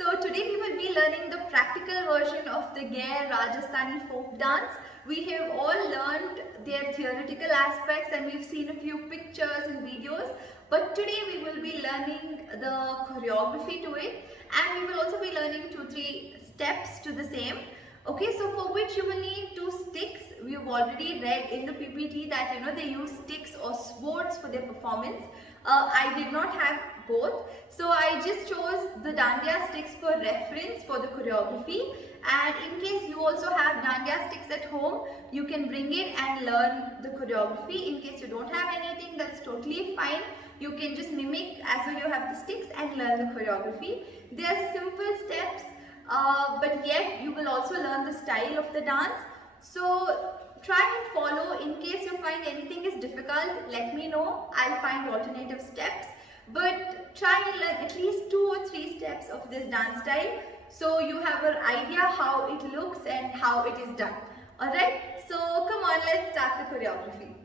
So today we will be learning the practical version of the Gair Rajasthani folk dance. We have all learned their theoretical aspects and we've seen a few pictures and videos. But today we will be learning the choreography to it, and we will also be learning 2-3 steps to the same. Okay, so for which you will need 2 sticks. We have already read in the PPT that they use sticks or swords for their performance. I did not have both, so I just chose the dandiya sticks for reference for the choreography. And in case you also have dandiya sticks at home, you can bring it and learn the choreography. In case you don't have anything, that's totally fine. You can just mimic as though you have the sticks and learn the choreography. They are simple steps, but yet you will also learn the style of the dance. So try and follow. In case you find anything is difficult, let me know. I'll find alternative steps. But try and learn at least 2 or 3 steps of this dance style, so you have an idea how it looks and how it is done. Alright, so come on, let's start the choreography.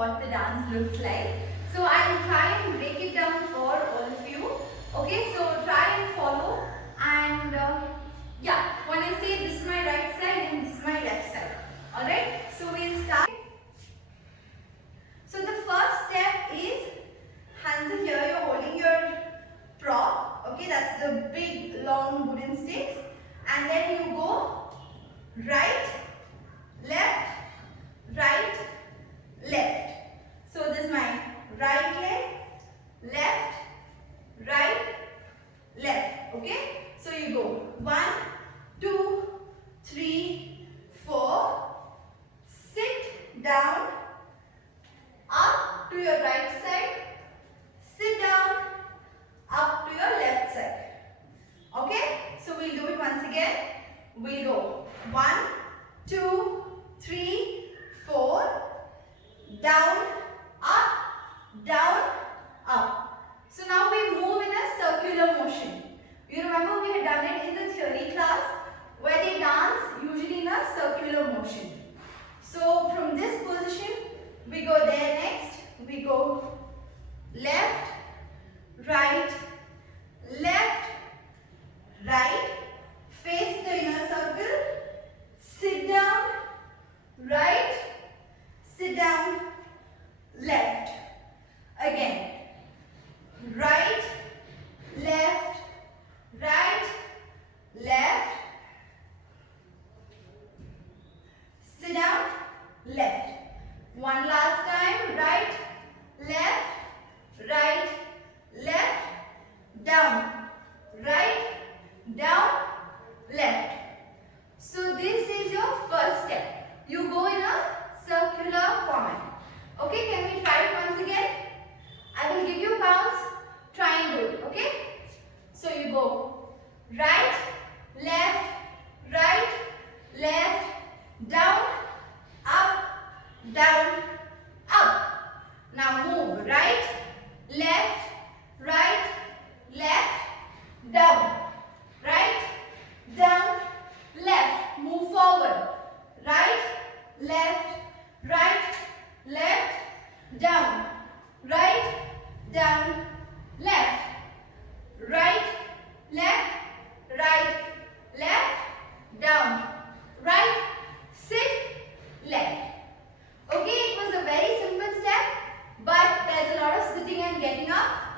What the dance looks like. So I will try and break it down for all of you. Okay, so try and follow, and yeah, when I say this is my right side and this is my left side. Alright, so we'll start. So the first step is hands are here, you're holding your prop. Okay, that's the big long wooden sticks, and then you go right, left, right, left. So this is my right leg, left, right, left. Okay, so you go 1, 2, 3, 4, sit down, up to your right side, sit down, up to your left side. Okay, so we'll do it once again. We'll go 1, 2, 3, 4, down, up, down, up. So now we move in a circular motion. You remember we had done it in the theory class where they dance usually in a circular motion. So from this position we go there next. We go left, right, left, right, face the inner circle, sit down, right, sit down, left. Again, right, left, right, left, sit down, left. One last time, right, left, left, down, right, down, left. So this is your first step. You go in a circular format. Okay, can we try it once again? I will give you counts. Try and do it. Okay? So you go right, left, down, up, down, up. Now move right, left, down, right, down, left. Move forward. Right, left, down, right, down, left, right, down, right, sit, left. Okay, it was a very simple step, but there's a lot of sitting and getting up.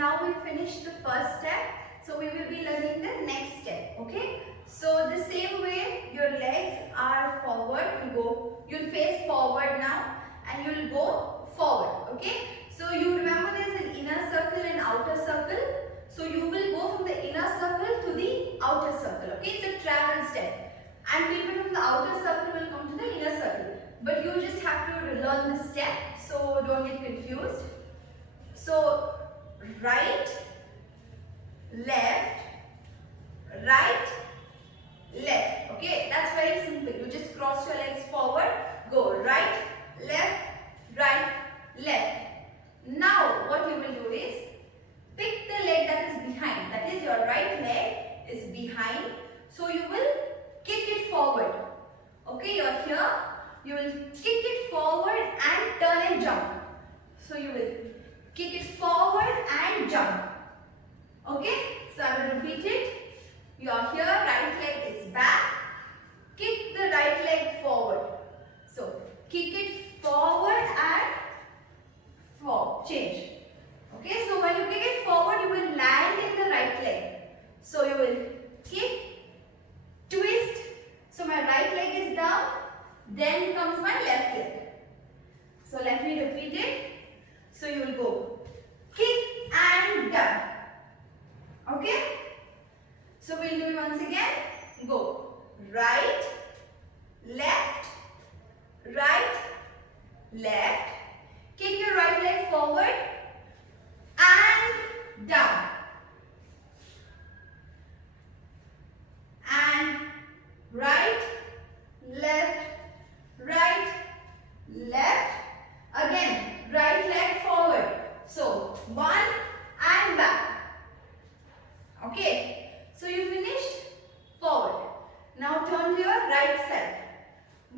now we finished the first step. So we will be learning the next step. Okay. So the same way your legs are forward, you'll face forward now and you'll go forward. Okay. So you remember there's an inner circle and outer circle. So you will go from the inner circle to the outer circle. Okay. It's a travel step. And people from the outer circle will come to the inner circle. But you just have to learn the step. So don't get confused. So right, left, right, left. Okay, that's very simple. You just cross your legs forward, go right, left, right, left. Now what you will do is pick the leg that is behind. That is your right leg is behind. So you will kick it forward. Okay, you're here. You will kick it forward and turn and jump. So you will kick it forward and jump. Okay, so I will repeat it. You are here, right leg is back. Kick the right leg forward. So kick it forward and forward. Change. Okay, so when you kick it forward, you will land in the right leg. So you will kick, twist. So my right leg is down. Then comes my left leg. So let me repeat it. So you will go kick and down. Okay? So we'll do it once again. Go right, left, right, left. Kick your right leg forward and down. And right, left, right, left. Again, right leg forward. So, one and back. Okay. So, you finished? Forward. Now, turn to your right side.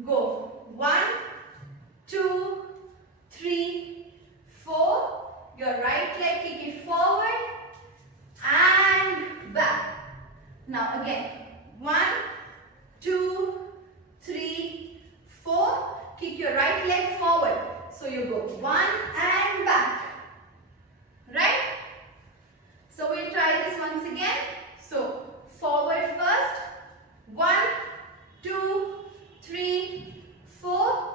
Go. 1, 2, 3, 4. Your right leg, kick it forward and back. Now, again. 1, 2, 3, 4. Kick your right leg forward. So you go 1 and back. Right? So we'll try this once again. So forward first. 1, 2, 3, 4.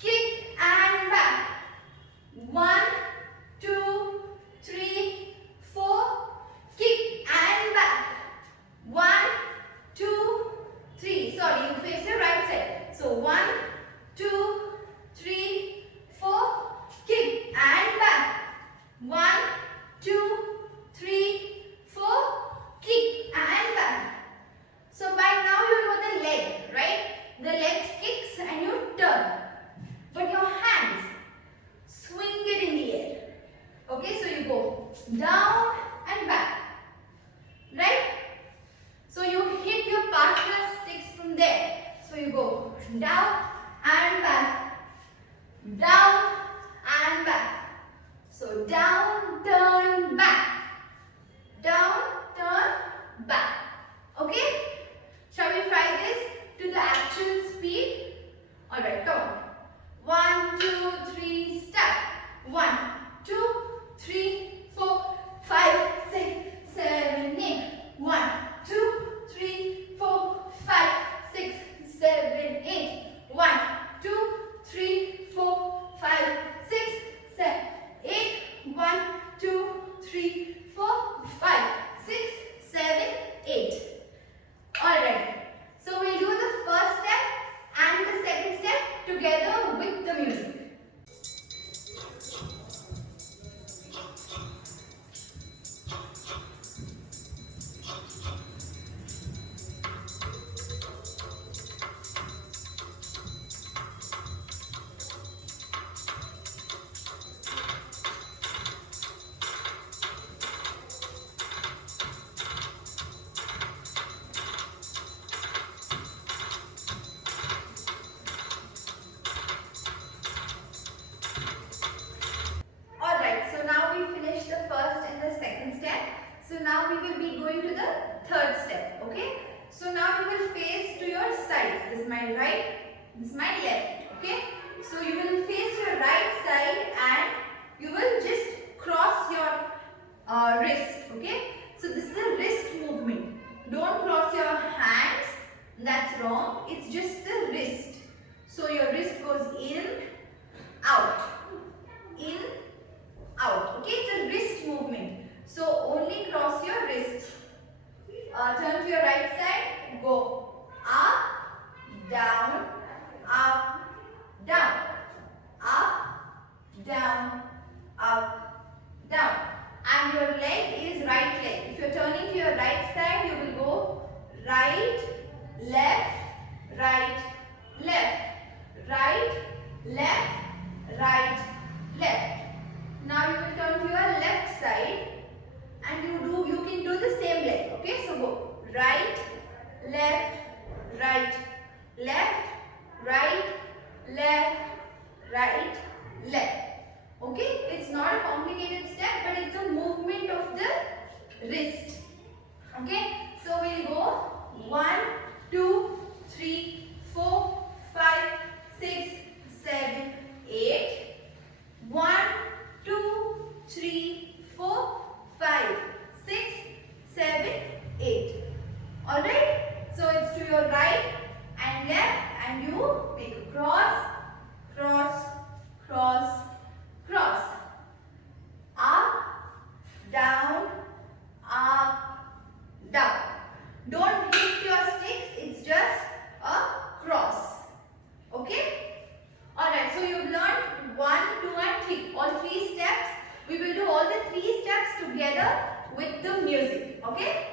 Kick and back. 1, 2, 3, 4. Kick and back. 1, 2, 3. Sorry, you face your right side. So 1, 2, 3, 4. Kick and back. 1, 2, 3, 4. Kick and back. So by now you know the leg, right? The leg kicks and you turn. But your hands swing it in the air. Okay, so you go down and back. Right? So you hit your partner's sticks from there. So you go down and back. Down and back. So down, turn, back. Down, turn, back. Okay? Shall we try this to the actual speed? Alright, come on. 1, 2, 3, start. 1, 2, 3, 4, 5, 6, 7, 8. 1, 2, 3, 4, 5, 6, 7, 8. 1, 2, 3, 4, 5, 6, 7, 8. 1, 2, 3, 4, 5, 6, 7, 8. Alright. So we'll do the first step and the second step together with the music. So now we will be going to the third step. Okay. So now you will face to your sides. This is my right, this is my left. Okay. So you will face your right side and you will just cross your right, left. Now you will turn to your left side and you can do the same leg. Okay, so go right, left, right, left, right, left, right, left. Okay, it's not a complicated step, but it's the movement of the wrist. Okay, so we'll go 1, 2, 3, 4, 5, 6, 7, 8. 1, 2, 3, 4, 5, 6, 7, 8. Alright, so it's to your right and left, and you make a cross, cross, cross, cross. Up, down, up, down. Don't hit your sticks, it's just a cross. Okay? Alright, so you've learned 1, 2 and 3. All 3 steps. We will do all the 3 steps together with the music. Okay?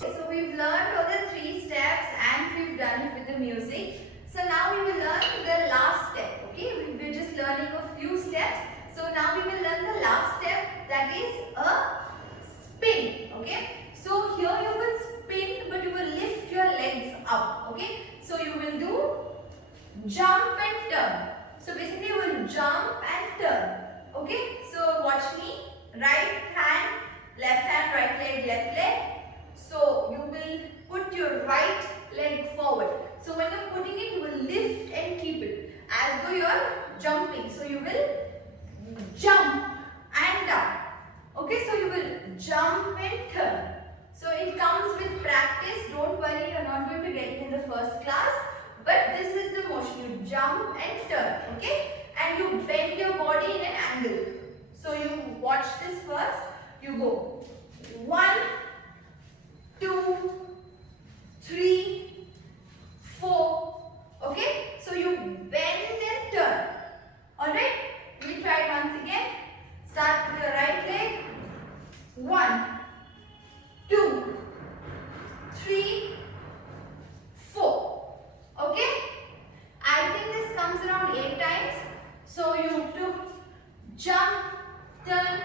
So we've learned all the 3 steps and we've done it with the music. So now we will learn the last step. Okay, we're just learning a few steps. So now we will learn the last step, that is a spin. Okay, so here you will spin, but you will lift your legs up. Okay, so you will do jump and turn. So basically you will jump and turn. Okay, so watch me. Right hand, right leg, left leg. So you will put your right leg forward. So when you're putting it, you will lift and keep it as though you are jumping. So you will jump and down. Okay, so you will jump and turn. So it comes with practice. Don't worry, you're not going to get it in the first class. But this is the motion. You jump and turn. Okay, and you bend your body in an angle. So you watch this first. You go 1, 2, 3, 4. Okay, so you bend and turn. Alright, we try it once again. Start with your right leg. 1, 2, 3, 4. Okay, I think this comes around 8 times. So you have to jump, turn,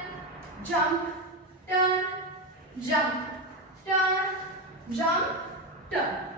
jump, turn, jump, turn, jump, turn.